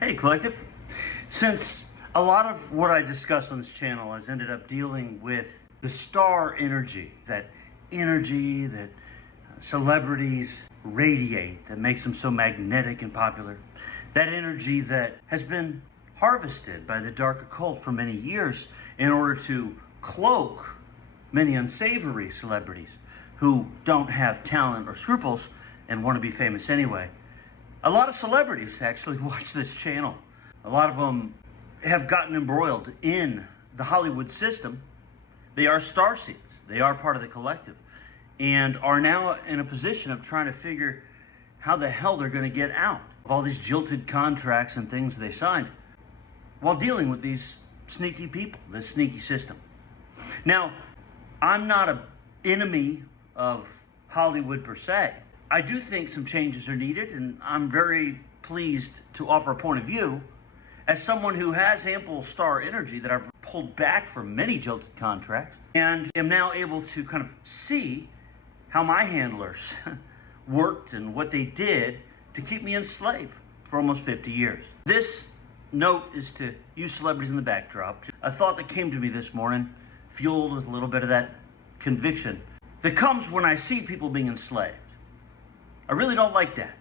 Hey, Collective. Since a lot of what I discuss on this channel has ended up dealing with the star energy, that energy that celebrities radiate that makes them so magnetic and popular, that energy that has been harvested by the dark occult for many years in order to cloak many unsavory celebrities who don't have talent or scruples and want to be famous anyway. A lot of celebrities actually watch this channel. A lot of them have gotten embroiled in the Hollywood system. They are starseeds. They are part of the collective and are now in a position of trying to figure how the hell they're going to get out of all these jilted contracts and things they signed while dealing with these sneaky people, this sneaky system. Now, I'm not an enemy of Hollywood per se. I do think some changes are needed, and I'm very pleased to offer a point of view as someone who has ample star energy that I've pulled back from many jilted contracts and am now able to kind of see how my handlers worked and what they did to keep me enslaved for almost 50 years. This note is to you celebrities in the backdrop. A thought that came to me this morning, fueled with a little bit of that conviction that comes when I see people being enslaved. I really don't like that.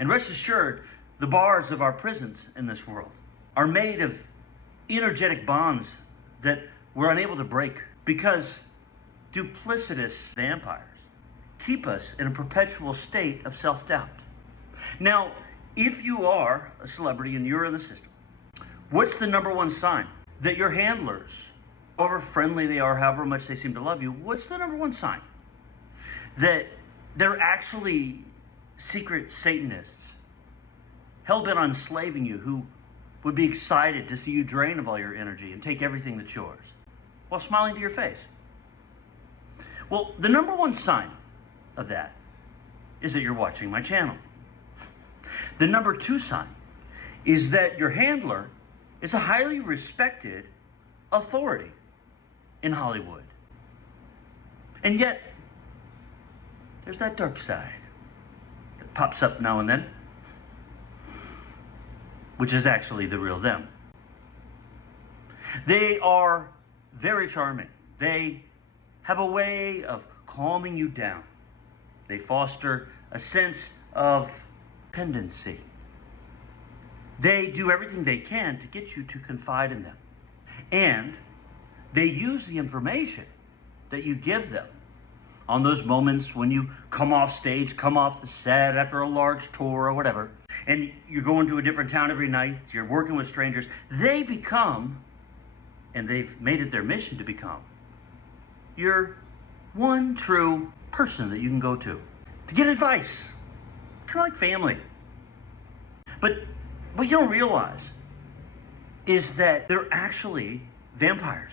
And rest assured, the bars of our prisons in this world are made of energetic bonds that we're unable to break because duplicitous vampires keep us in a perpetual state of self-doubt. Now, if you are a celebrity and you're in the system, what's the number one sign that your handlers, however friendly they are, however much they seem to love you, what's the number one sign that they're actually secret Satanists, hell-bent on enslaving you, who would be excited to see you drain of all your energy and take everything that's yours while smiling to your face? Well, the number one sign of that is that you're watching my channel. The number two sign is that your handler is a highly respected authority in Hollywood. And yet, there's that dark side that pops up now and then, which is actually the real them. They are very charming. They have a way of calming you down. They foster a sense of dependency. They do everything they can to get you to confide in them. And they use the information that you give them on those moments when you come off stage, come off the set after a large tour or whatever, and you're going to a different town every night, you're working with strangers. They become, and they've made it their mission to become, your one true person that you can go to get advice, kind of like family. But what you don't realize is that they're actually vampires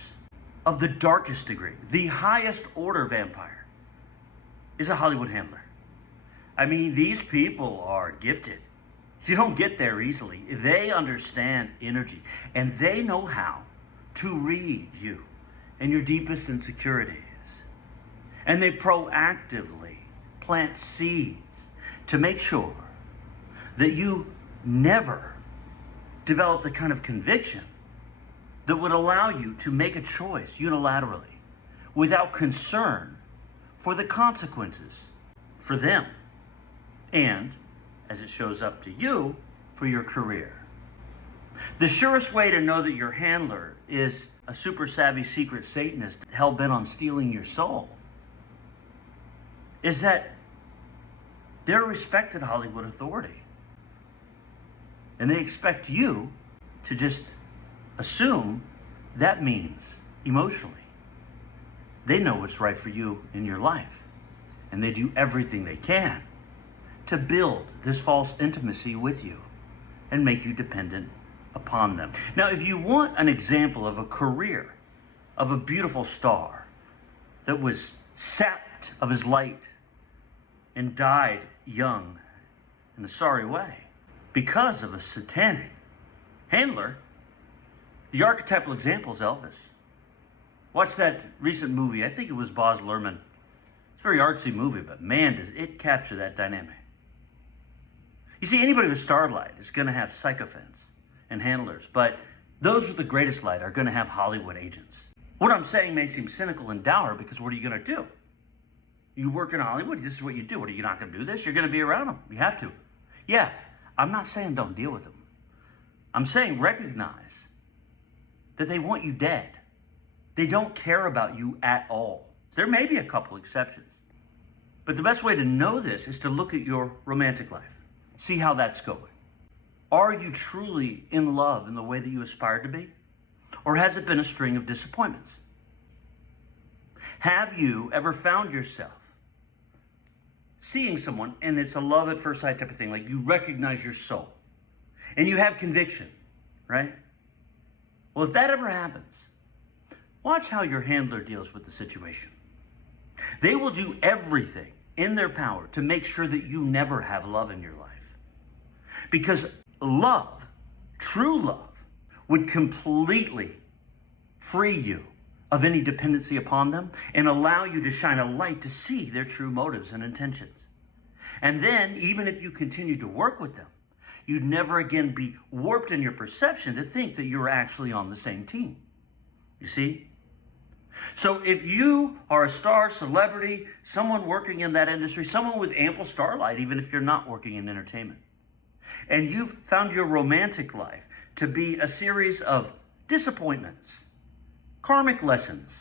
of the darkest degree. The highest order vampire is a Hollywood handler. I mean, these people are gifted. You don't get there easily. They understand energy, and they know how to read you and your deepest insecurities. And they proactively plant seeds to make sure that you never develop the kind of conviction that would allow you to make a choice unilaterally without concern for the consequences for them, and, as it shows up to you, for your career. The surest way to know that your handler is a super savvy secret Satanist hell-bent on stealing your soul is that they're a respected Hollywood authority. And they expect you to just assume that means emotionally. They know what's right for you in your life, and they do everything they can to build this false intimacy with you and make you dependent upon them. Now, if you want an example of a career of a beautiful star that was sapped of his light and died young in a sorry way because of a satanic handler, the archetypal example is Elvis. Watch that recent movie. I think it was Baz Luhrmann. It's a very artsy movie, but man, does it capture that dynamic. You see, anybody with starlight is going to have sycophants and handlers, but those with the greatest light are going to have Hollywood agents. What I'm saying may seem cynical and dour, because what are you going to do? You work in Hollywood, this is what you do. What, are you not going to do this? You're going to be around them. You have to. Yeah, I'm not saying don't deal with them. I'm saying recognize that they want you dead. They don't care about you at all. There may be a couple exceptions. But the best way to know this is to look at your romantic life. See how that's going. Are you truly in love in the way that you aspired to be? Or has it been a string of disappointments? Have you ever found yourself seeing someone and it's a love at first sight type of thing, like you recognize your soul and you have conviction, right? Well, if that ever happens, watch how your handler deals with the situation. They will do everything in their power to make sure that you never have love in your life. Because love, true love, would completely free you of any dependency upon them and allow you to shine a light to see their true motives and intentions. And then, even if you continue to work with them, you'd never again be warped in your perception to think that you're actually on the same team. You see? So if you are a star, celebrity, someone working in that industry, someone with ample starlight, even if you're not working in entertainment, and you've found your romantic life to be a series of disappointments, karmic lessons,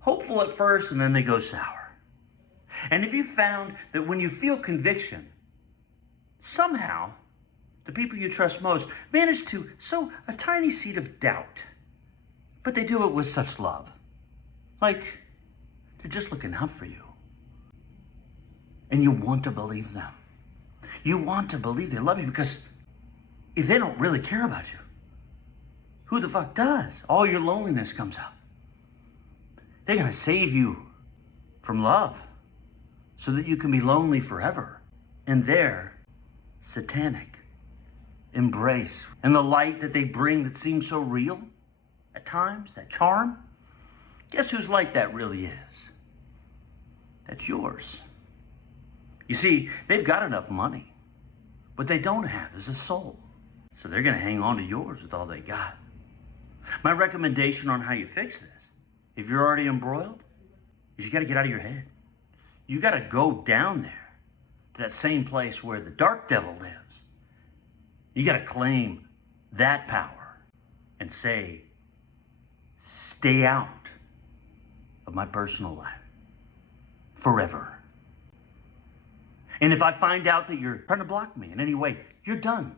hopeful at first and then they go sour. And if you found that when you feel conviction, somehow the people you trust most manage to sow a tiny seed of doubt, but they do it with such love, like they're just looking out for you, and you want to believe them. You want to believe they love you, because if they don't really care about you, who the fuck does? All your loneliness comes up. They're going to save you from love so that you can be lonely forever. And their satanic embrace and the light that they bring that seems so real at times, that charm, guess whose light that really is? That's yours. You see, they've got enough money. What they don't have is a soul. So they're going to hang on to yours with all they got. My recommendation on how you fix this, if you're already embroiled, is you got to get out of your head. You got to go down there to that same place where the dark devil lives. You got to claim that power and say, stay out of my personal life forever. And if I find out that you're trying to block me in any way, you're done.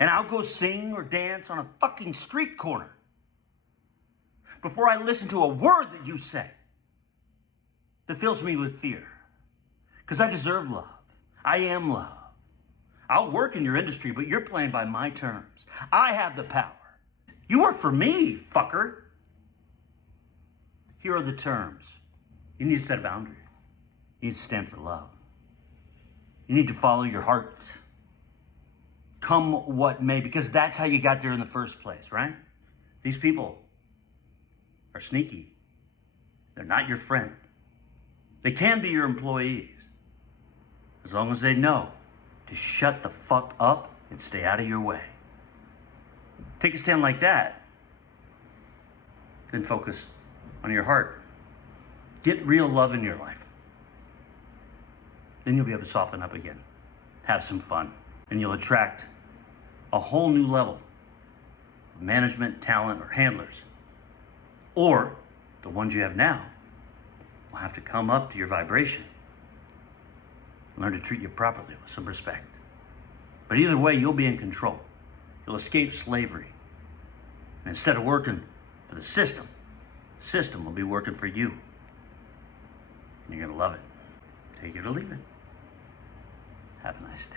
And I'll go sing or dance on a fucking street corner before I listen to a word that you say that fills me with fear. Because I deserve love. I am love. I'll work in your industry, but you're playing by my terms. I have the power. You work for me, fucker. Here are the terms. You need to set a boundary. You need to stand for love. You need to follow your heart. Come what may, because that's how you got there in the first place, right? These people are sneaky. They're not your friend. They can be your employees, as long as they know to shut the fuck up and stay out of your way. Take a stand like that, then focus on your heart. Get real love in your life. Then you'll be able to soften up again, have some fun, and you'll attract a whole new level of management, talent, or handlers. Or the ones you have now will have to come up to your vibration and learn to treat you properly with some respect. But either way, you'll be in control. You'll escape slavery. And instead of working for the system will be working for you. And you're going to love it. Take it or leave it. Have a nice day.